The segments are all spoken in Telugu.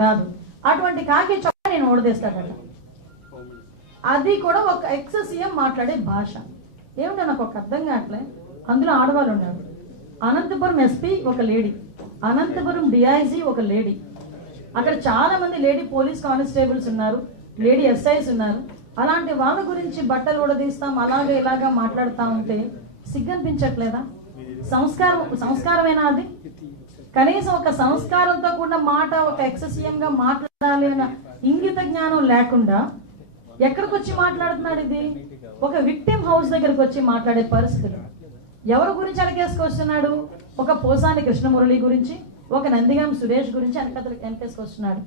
రాదు. అటువంటి కాకి చొక్కా నేను ఓడదీస్తాడట. అది కూడా ఒక ఎక్స్ సీఎం మాట్లాడే భాష ఏమిటో నాకు ఒక అర్థం కావట్లే. అందులో ఆడవాళ్ళు ఉన్నారు. అనంతపురం ఎస్పీ ఒక లేడీ, అనంతపురం డిఐజీ ఒక లేడీ, అక్కడ చాలా మంది లేడీ పోలీస్ కానిస్టేబుల్స్ ఉన్నారు, లేడీ ఎస్ఐస్ ఉన్నారు. అలాంటి వాళ్ళ గురించి బట్టలు ఊడదీస్తాం అలాగే ఇలాగా మాట్లాడుతూ ఉంటే సిగ్గనిపించట్లేదా? సంస్కారమేనా అది? కనీసం ఒక సంస్కారంతో కూడిన మాట ఒక ఎక్స్ సీఎంగా మాట్లాడాలి అన్న ఇంగిత జ్ఞానం లేకుండా ఎక్కడికి వచ్చి మాట్లాడుతున్నాడు? ఇది ఒక విక్టిమ్ హౌస్ దగ్గరకు వచ్చి మాట్లాడే పరిస్థితులు. ఎవరి గురించి వెనకేసుకొస్తున్నాడు? ఒక పోసాని కృష్ణమురళి గురించి, ఒక నందిగాం సురేష్ గురించి వెనకేసుకొస్తున్నాడు.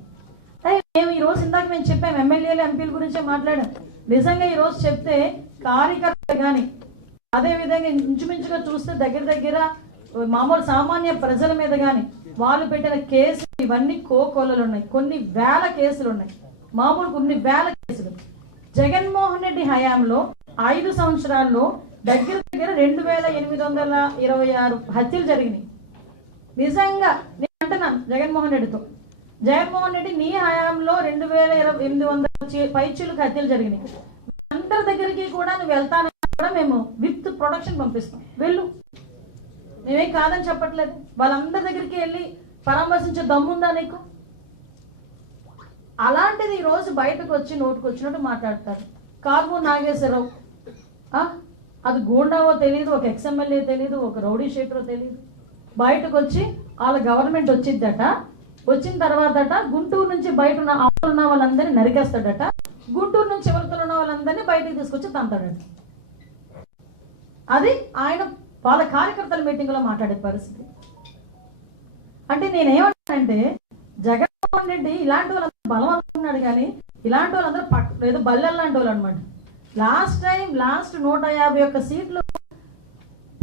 మేము ఈ రోజు ఇందాక మేము చెప్పాం, ఎమ్మెల్యేలు ఎంపీల గురించే మాట్లాడాం. నిజంగా ఈ రోజు చెప్తే కార్యకర్తలు కానీ, అదేవిధంగా ఇంచుమించుగా చూస్తే దగ్గర మామూలు సామాన్య ప్రజల మీద కానీ వాళ్ళు పెట్టిన కేసులు ఇవన్నీ కోకొల్లలు ఉన్నాయి. కొన్ని వేల కేసులు ఉన్నాయి, మామూలు కొన్ని వేల కేసులు. జగన్మోహన్ రెడ్డి హయాంలో 5 సంవత్సరాల్లో దగ్గర 2826 హత్యలు జరిగినాయి. నిజంగా నేను అంటున్నాను జగన్మోహన్ రెడ్డి నీ హయాంలో 2800 పైచులకు హత్యలు జరిగినాయి. అందరి దగ్గరికి కూడా నువ్వు వెళ్తానని కూడా మేము విత్ ప్రొడక్షన్ పంపిస్తాం, వెళ్ళు, మేమేం కాదని చెప్పట్లేదు. వాళ్ళందరి దగ్గరికి వెళ్ళి పరామర్శించే దమ్ముందా నీకు? అలాంటిది ఈ రోజు బయటకు వచ్చి నోటుకు వచ్చినట్టు మాట్లాడతారు. కార్మూర్ నాగేశ్వరరావు, అది గూండావో తెలియదు, ఒక ఎక్స్ఎమ్మెల్యే తెలియదు, ఒక రౌడీ షీటరో తెలియదు, బయటకు వచ్చి వాళ్ళ గవర్నమెంట్ వచ్చిద్దట, వచ్చిన తర్వాతట గుంటూరు నుంచి బయట ఉన్న వాళ్ళందరినీ నరికేస్తాడట, గుంటూరు నుంచి ఎవరితో ఉన్న వాళ్ళందరినీ బయటకు తీసుకొచ్చి తంతాడట. అది ఆయన వాళ్ళ కార్యకర్తల మీటింగ్లో మాట్లాడే పరిస్థితి. అంటే నేనేమంటానంటే జగన్మోహన్ రెడ్డి ఇలాంటి వాళ్ళందరూ బలం అనుకున్నాడు, కానీ ఇలాంటి వాళ్ళందరూ ఏదో బల్లెల్ లాంటి వాళ్ళు అనమాట. లాస్ట్ 151 సీట్లు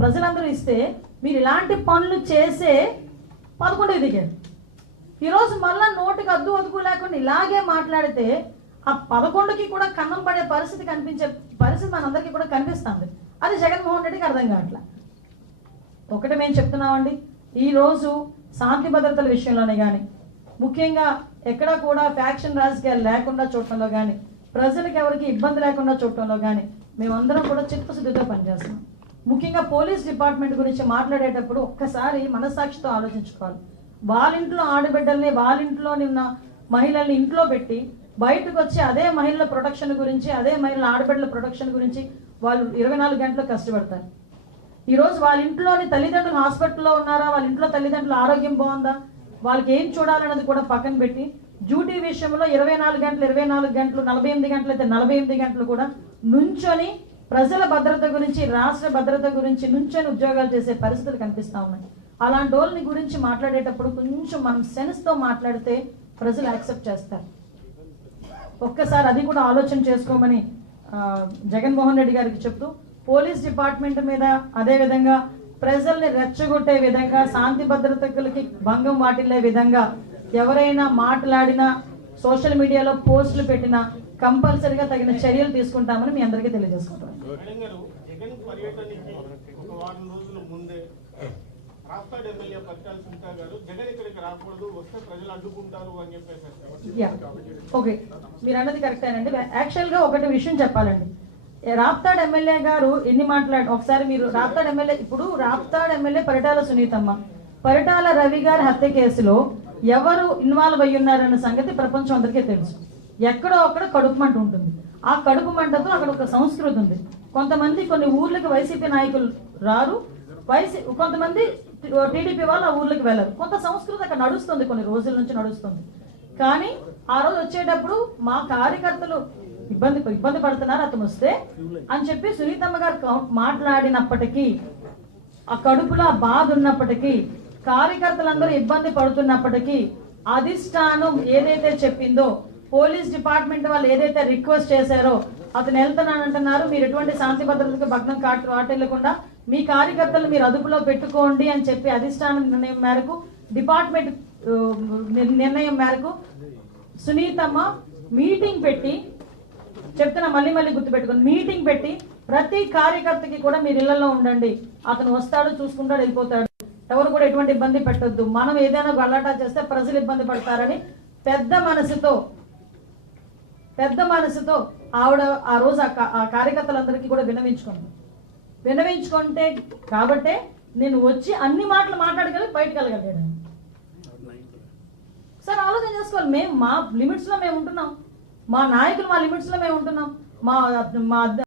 ప్రజలందరూ ఇస్తే మీరు ఇలాంటి పనులు చేసే 11 దిగారు. ఈరోజు మళ్ళా నోటికి అద్దు లేకుండా ఇలాగే మాట్లాడితే ఆ 11కి కూడా కన్నం పడే పరిస్థితి కనిపించే పరిస్థితి మనందరికీ కూడా కనిపిస్తుంది. అది జగన్మోహన్ రెడ్డికి అర్థం కావట్లా. ఒకటి మేము చెప్తున్నామండి, ఈరోజు శాంతి భద్రతల విషయంలోనే కానీ, ముఖ్యంగా ఎక్కడ కూడా ఫ్యాక్షన్ రాజకీయాలు లేకుండా చూడటంలో కానీ, ప్రజలకు ఎవరికి ఇబ్బంది లేకుండా చూడటంలో కానీ మేమందరం కూడా చిత్తశుద్ధితో పనిచేస్తాం. ముఖ్యంగా పోలీస్ డిపార్ట్మెంట్ గురించి మాట్లాడేటప్పుడు ఒక్కసారి మనస్సాక్షితో ఆలోచించుకోవాలి. వాళ్ళ ఇంట్లో ఆడబిడ్డల్ని, వాళ్ళ ఇంట్లోని ఉన్న మహిళల్ని ఇంట్లో పెట్టి బయటకు వచ్చి అదే మహిళల ప్రొటెక్షన్ గురించి, అదే మహిళల ఆడబిడ్డల ప్రొటెక్షన్ గురించి వాళ్ళు 24 గంటలు కష్టపడతారు. ఈరోజు వాళ్ళ ఇంట్లోని తల్లిదండ్రులు హాస్పిటల్లో ఉన్నారా, వాళ్ళ ఇంట్లో తల్లిదండ్రుల ఆరోగ్యం బాగుందా, వాళ్ళకి ఏం చూడాలన్నది కూడా పక్కన పెట్టి డ్యూటీ విషయంలో 24 గంటలు 48 గంటలు అయితే 48 గంటలు కూడా నుంచొని ప్రజల భద్రత గురించి, రాష్ట్ర భద్రత గురించి నుంచొని ఉద్యోగాలు చేసే పరిస్థితులు కనిపిస్తూ ఉన్నాయి. అలాంటి వాళ్ళని గురించి మాట్లాడేటప్పుడు కొంచెం మనం సెన్స్తో మాట్లాడితే ప్రజలు యాక్సెప్ట్ చేస్తారు. ఒక్కసారి అది కూడా ఆలోచన చేసుకోమని జగన్మోహన్ రెడ్డి గారికి చెప్తూ, పోలీస్ డిపార్ట్మెంట్ మీద అదేవిధంగా ప్రజల్ని రెచ్చగొట్టే విధంగా, శాంతి భద్రతలకి భంగం వాటిల్లే విధంగా ఎవరైనా మాట్లాడినా, సోషల్ మీడియాలో పోస్టులు పెట్టినా కంపల్సరీగా తగిన చర్యలు తీసుకుంటామని మీ అందరికీ తెలియజేసుకుంటాం. ఓకే, మీరు అన్నది కరెక్టేనండి. యాక్చువల్గా ఒకటి విషయం చెప్పాలండి, రాప్తాడ్ ఎమ్మెల్యే గారు ఎన్ని ఒకసారి మీరు రాప్తాడ్ ఎమ్మెల్యే, ఇప్పుడు రాప్తాడ్ ఎమ్మెల్యే పరిటాల సునీతమ్మ, పరిటాల రవి గారి హత్య కేసులో ఎవరు ఇన్వాల్వ్ అయ్యి ఉన్నారన్న సంగతి ప్రపంచం అందరికీ తెలుసు. ఎక్కడో అక్కడ కడుపు మంట ఉంటుంది. ఆ కడుపు మంటతో అక్కడ ఒక సంస్కృతి ఉంది. కొంతమంది కొన్ని ఊర్లకు వైసీపీ నాయకులు రారు, కొంతమంది టీడీపీ వాళ్ళు ఆ ఊర్లకు వెళ్ళరు. కొంత సంస్కృతి అక్కడ నడుస్తుంది, కొన్ని రోజుల నుంచి నడుస్తుంది. కానీ ఆ రోజు వచ్చేటప్పుడు మా కార్యకర్తలు ఇబ్బంది పడుతున్నారు అతను వస్తే అని చెప్పి సునీతమ్మ గారు మాట్లాడినప్పటికీ, ఆ కడుపులో ఆ బాధ ఉన్నప్పటికీ, కార్యకర్తలందరూ ఇబ్బంది పడుతున్నప్పటికీ అధిష్టానం ఏదైతే చెప్పిందో, పోలీస్ డిపార్ట్మెంట్ వాళ్ళు ఏదైతే రిక్వెస్ట్ చేశారో, అతను వెళ్తున్నానంటున్నారు, మీరు ఎటువంటి శాంతి భద్రతకు భగ్నం వాటిల్లకుండా మీ కార్యకర్తలు మీరు అదుపులో పెట్టుకోండి అని చెప్పి అధిష్టానం నిర్ణయం మేరకు, డిపార్ట్మెంట్ నిర్ణయం మేరకు సునీతమ్మ మీటింగ్ పెట్టి, చెప్తున్నా మళ్ళీ గుర్తుపెట్టుకోండి, మీటింగ్ పెట్టి ప్రతి కార్యకర్తకి కూడా మీరు ఇళ్లలో ఉండండి, అతను వస్తాడు, చూసుకుంటాడు, వెళ్ళిపోతాడు, ఎవరు కూడా ఎటువంటి ఇబ్బంది పెట్టొద్దు, మనం ఏదైనా గల్లాటా చేస్తే ప్రజలు ఇబ్బంది పడతారని పెద్ద మనసుతో ఆవిడ ఆ రోజు ఆ కార్యకర్తలందరికీ కూడా విన్నవించుకుంటే కాబట్టే నేను వచ్చి అన్ని మాటలు మాట్లాడగలిగి బయటకు వెళ్ళగలిగాను. సార్ ఆలోచన చేసుకోవాలి. మేము మా లిమిట్స్లో మేము ఉంటున్నాం, మా నాయకులు మా లిమిట్స్లో మేము ఉంటున్నాం, మా